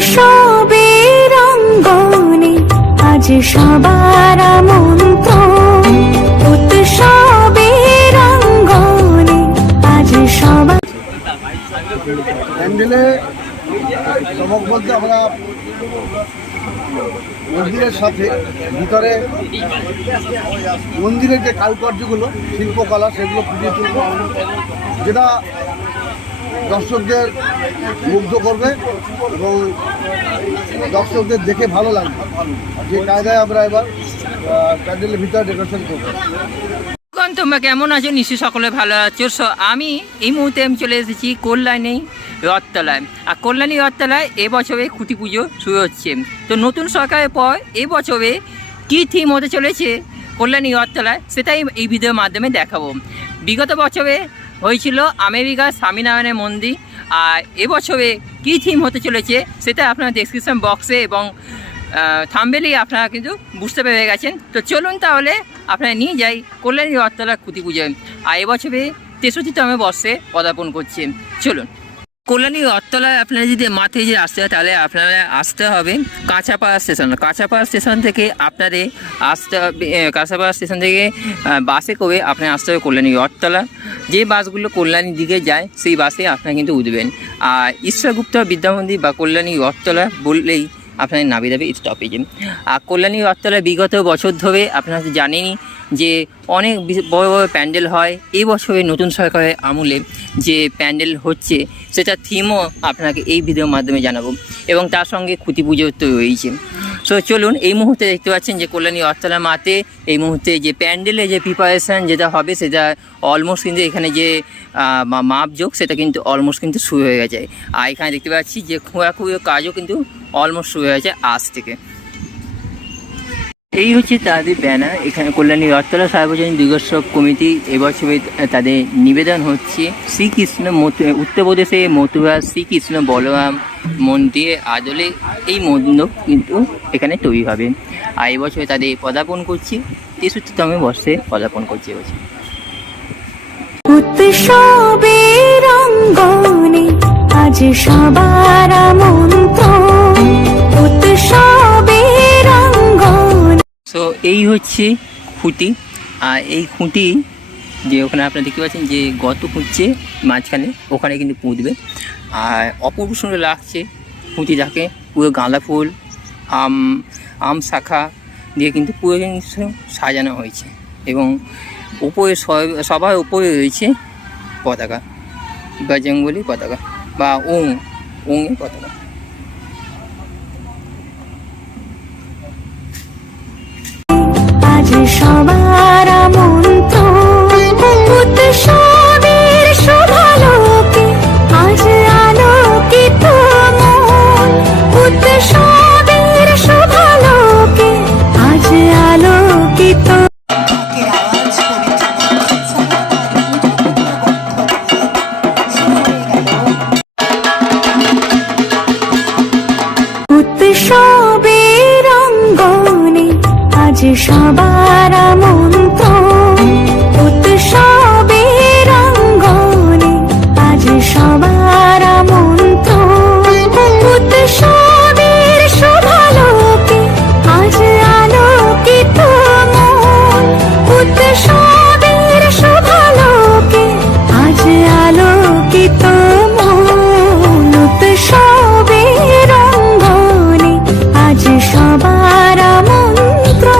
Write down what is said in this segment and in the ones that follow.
উৎসবের অঙ্গনে আজ সবার আমন্ত্রণ, উৎসবের অঙ্গনে আজ সবার। প্যান্ডেলে চমক বলতে আমরা মন্দিরের সাথে ভিতরে মন্দিরের যে কারুকার্যগুলো শিল্পকলা সেগুলো ফুটিয়ে তুলব, যেটা দর্শকদের মুগ্ধ করবে এবং দর্শকদের দেখে ভালো লাগবে। যে কায়দায় আমরা এবার প্যান্ডেলের ভিতরে ডেকোরেশন করবো। তোমরা কেমন আছো? নিশ্চয়ই সকলে ভালো আছো। আমি এই মুহূর্তে চলে এসেছি কল্যাণী রথতলায়। আর কল্যাণী রথতলায় এবছরে খুঁটি পুজো শুরু হচ্ছে। তো নতুন সরকারের পর এবছরে কী থিম হতে চলেছে কল্যাণী রথতলায় সেটাই এই ভিডিওর মাধ্যমে দেখাবো। বিগত বছরে হয়েছিল আমেরিকার স্বামীনারায়ণের মন্দির, আর এবছরে কী থিম হতে চলেছে সেটা আপনারা ডেসক্রিপশন বক্সে এবং থাম্বনেলেই আপনারা কিন্তু বুঝতে পেরে গেছেন। তো চলুন তাহলে আপনারা নিয়ে যাই কল্যাণী রথতলা খুঁটি পুজোয়। আর এবছরে 63তম বর্ষে পদার্পণ করছে। চলুন কল্যাণী রথতলায় আপনারা যদি মাঠে যে আসতে হয় তাহলে আপনারা আসতে হবে কাঁচাপাড়া স্টেশন। কাঁচাপাড়া স্টেশন থেকে আপনাদের আসতে হবে, কাঁচাপাড়া স্টেশন থেকে বাসে করে আপনারা আসতে হবে কল্যাণী রথতলা। যে বাসগুলো কল্যাণীর দিকে যায় সেই বাসে আপনারা কিন্তু উঠবেন। আর ঈশ্বরগুপ্ত বিদ্যামন্দির বা কল্যাণী রথতলা বললেই আপনার নাবি দাবি স্টপেজে। আর কল্যাণী রথতলায় বিগত বছর ধরে আপনারা জানেনই যে অনেক বড় বড় প্যান্ডেল হয়। এই বছরে নতুন সরকারের আমলে যে প্যান্ডেল হচ্ছে সেটা থিমও আপনাকে এই ভিডিওর মাধ্যমে জানাবো, এবং তার সঙ্গে খুঁটি পুজো তো রয়েছে। সো চলুন, এই মুহূর্তে দেখতে পাচ্ছেন যে কল্যাণী রথতলার মাঠে এই মুহূর্তে যে প্যান্ডেলের যে প্রিপারেশান যেটা হবে সেটা অলমোস্ট কিন্তু এখানে যে মাপযোগ সেটা কিন্তু অলমোস্ট কিন্তু শুরু হয়ে গেছে। আর এখানে দেখতে পাচ্ছি যে খোঁড়াখুঁড়ির কাজও কিন্তু অলমোস্ট শুরু হয়ে গেছে আজ থেকে। এই হচ্ছে তাদের ব্যানার। এখানে কল্যাণী রথতলা সার্বজনীন দুর্গোৎসব কমিটি এবছরে তাদের নিবেদন হচ্ছে শ্রীকৃষ্ণ উত্তরপ্রদেশে মথুরা শ্রীকৃষ্ণ বলরাম মন্দিরের আদলে এই মন্দির কিন্তু এখানে তৈরি হবে। আর এবছরে তাদের পদার্পণ করছে 63তম বর্ষে পদার্পণ করছে এবছর। উৎসবের অঙ্গনে আজ সবার আমন্ত্রণ, উৎসবের অঙ্গনে। সো এই হচ্ছে খুঁটি। আর এই খুঁটি যে ওখানে আপনারা দেখতে পাচ্ছেন যে গর্ত খুঁজছে মাঝখানে, ওখানে কিন্তু পুঁতবে। আর অপূর্ব সুন্দর লাগছে খুঁটিটাকে। পুরো গাঁদা ফুল আম শাখা দিয়ে কিন্তু পুরো কিন্তু সাজানো হয়েছে, এবং উপরে সবার উপরে রয়েছে পতাকা, বজরংবলী পতাকা বা ওঙের পতাকা। আজ সবার আমন্ত্রণ, উৎসবের শোভালোকে আজ আলোকিত মন, উৎসবের শোভালোকে আজ আলোকিত। উৎসবের অঙ্গনে আজ সবার আমন্ত্রণ, উৎসবের অঙ্গনে আজ সবার আমন্ত্রণ, উৎসবের শোভালোকে আজ আলোকিত মন, উৎসবের শোভালোকে আজ আলোকিত মন, উৎসবের অঙ্গনে আজ সবার আমন্ত্রণ।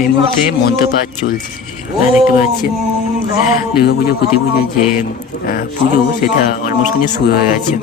এই মুহূর্তে মন্ত্রপাঠ চলছে। আপনারা দেখতে পাচ্ছেন দুর্গা পুজো খুঁটি পুজোর যে পুজো সেটা অলমোস্ট কিন্তু শুরু হয়ে গেছে।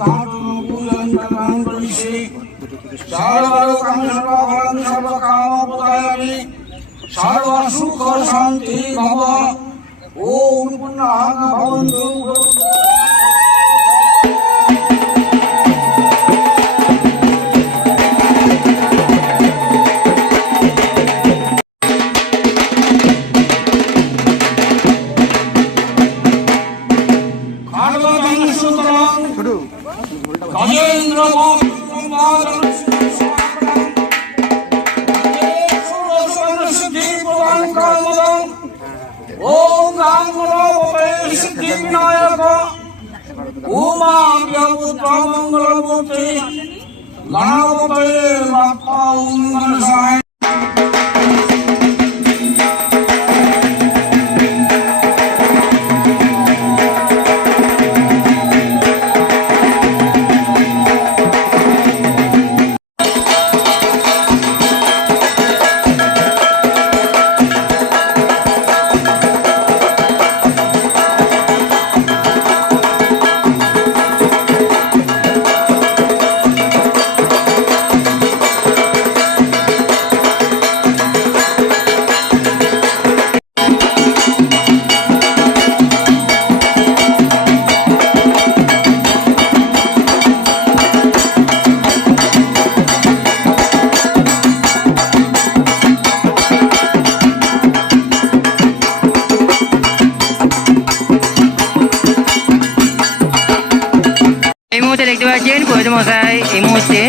এই মুহূর্তে দেখতে পাচ্ছেন পুরোহিত মশাই এই মুহূর্তে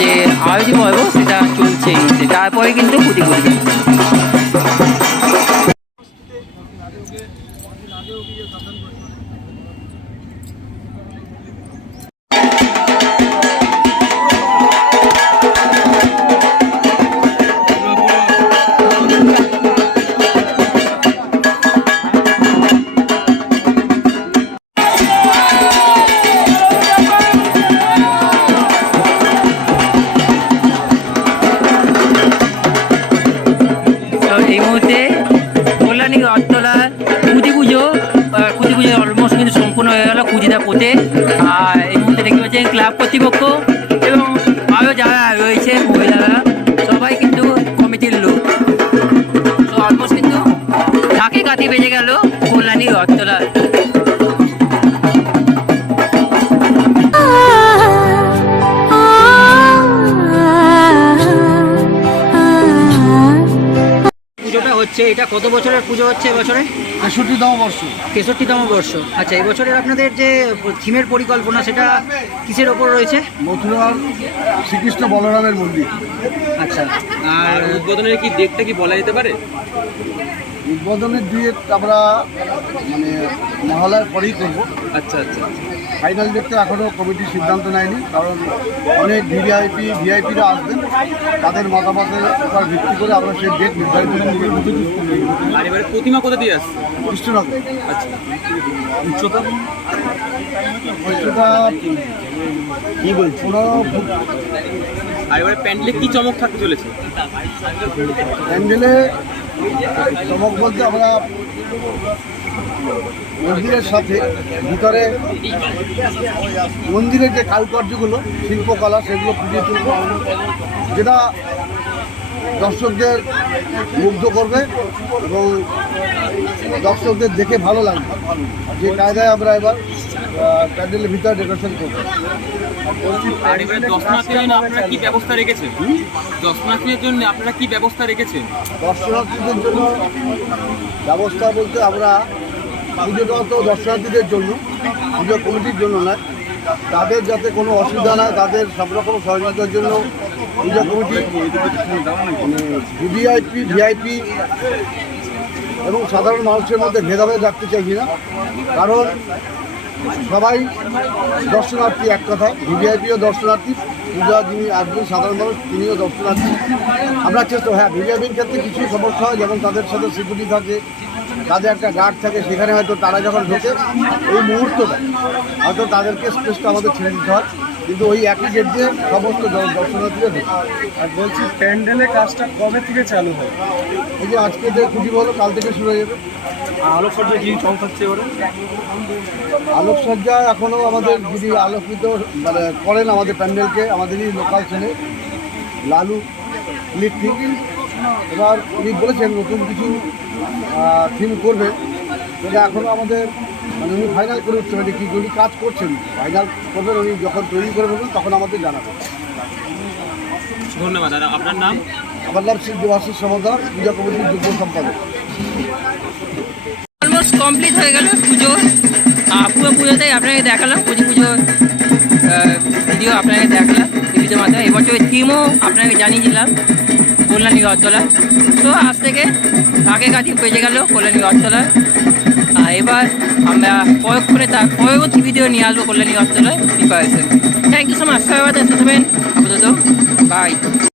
যে আরতি পর্ব সেটা চলছে এই মুহূর্তে, তারপরে কিন্তু পুঁতি করবে। এই মুহূর্তে কল্যাণী রথতলা খুঁটি পুজো অলমোস্ট কিন্তু সম্পূর্ণ হয়ে গেল খুঁটিটা পোতে। আর এই মুহূর্তে দেখতে পাচ্ছেন ক্লাব কর্তৃপক্ষ এবং আরও যারা রয়েছে মহিলারা সবাই কিন্তু কমিটির লোক। তো অলমোস্ট কিন্তু ঢাকে কাঠি বেজে গেল কল্যাণী রথতলা। পুজোটা হচ্ছে, এটা কত বছরের পুজো হচ্ছে এবছরে? 63তম বর্ষ। 63তম বর্ষ। আচ্ছা, এবছরের আপনাদের যে থিমের পরিকল্পনা সেটা কিসের ওপর রয়েছে? মথুরার শ্রীকৃষ্ণ বলরামের মন্দির। আচ্ছা, আর উদ্বোধনের কি ডেটটা কি বলা যেতে পারে? উদ্বোধনের ডেট আমরা মানে মহালয়ার পরেই করব। আচ্ছা আচ্ছা, ফাইনাল ডেটটা এখনও কমিটি সিদ্ধান্ত নেয়নি, কারণ অনেক ভিআইপিরা আসবেন, তাদের মতামতের উপর ভিত্তি করে আমরা সেই ডেট নির্ধারিত করব। আর এবারে প্রতিমা কোথা দিয়ে আসছে? কৃষ্ণনগর। আচ্ছা, উচ্চতা কি বলছি 15 ফুট। আর এবারে প্যান্ডেলে কি চমক থাকতে চলেছে? প্যান্ডেলে চমক বলতে আমরা মন্দিরের সাথে ভিতরে মন্দিরের যে কারুকার্যগুলো শিল্পকলা সেগুলো ফুটিয়ে তুলব, যেটা দর্শকদের মুগ্ধ করবে এবং দর্শকদের দেখে ভালো লাগবে। যে কায়দায় আমরা এবার প্যান্ডেলের ভিতরে ডেকোরেশন করবো। আর এবারে দর্শনার্থীর জন্য আপনারা কি ব্যবস্থা রেখেছেন? দর্শনার্থীদের জন্য আপনারা কি ব্যবস্থা রেখেছেন? দর্শনার্থীদের জন্য ব্যবস্থা বলতে আমরা পুজোটা তো দর্শনার্থীদের জন্য, পুজো কমিটির জন্য নয়। তাদের যাতে কোনো অসুবিধা না, তাদের সব রকম সহযোগিতার জন্য পুজো কমিটি ভিআইপি এবং সাধারণ মানুষের মধ্যে ভেদাভেদ রাখতে চাইছি না, কারণ সবাই দর্শনার্থী। এক কথায় ভিভিআইপিও দর্শনার্থী, পূজা যিনি আসবেন সাধারণ মানুষ তিনিও দর্শনার্থী। আমরা চেষ্টা, হ্যাঁ ভিভিআইপির ক্ষেত্রে কিছু সমস্যা হয়, যেমন তাদের সাথে সিকিউরিটি থাকে, তাদের একটা গার্ড থাকে, সেখানে হয়তো তারা যখন ঢোকে ওই মুহূর্তটা হয়তো তাদেরকে স্পেসটা আমাদের ছেড়ে দিতে হয়। কিন্তু ওই একই গেট দিয়ে সমস্ত দর্শনার্থীরা ঢোকে। আর বলছি প্যান্ডেলের কাজটা কবে থেকে চালু হয়? এই যে আজকে যে খুঁটি বলো কাল থেকে শুরু হয়ে যাবে। আলোকসজ্জা কি চল থাকছে এবারে? আলোকসজ্জা এখনও আমাদের যিনি আলোকিত মানে করেন আমাদের প্যান্ডেলকে, আমাদেরই লোকাল ছেলে লালু ইলেকট্রিক। এবার উনি বলেছেন নতুন কিছু থিম করবে, সেটা এখনও আমাদের মানে উনি ফাইনাল করে উঠতে পারেন কি উনি কাজ করছেন, ফাইনাল করবেন উনি যখন তৈরি করে ফেলবেন তখন আমাদের জানাবেন। ধন্যবাদ দাদা, আপনার নাম? আমার নাম শ্রী দেবাশিস সমদ্দার, পূজা কমিটির যুগ্ম সম্পাদক। অলমোস্ট কমপ্লিট হয়ে গেল পুজো। পুরো পুজোতেই আপনাকে দেখালাম পুজোর ভিডিও আপনাকে দেখালাম টিভিতে মাধ্যমে। এবছরের থিমও আপনাকে জানিয়ে দিলাম কল্যাণী রথতলা। তো আজ থেকে ঢাকে কাঠি বেজে গেল কল্যাণী রথতলায়। এবার আমরা পরক্ষণে তার পরবর্তী ভিডিও নিয়ে আসবো কল্যাণী রথতলায় preparation. Thank you so much, সবাই আপাতত বাই।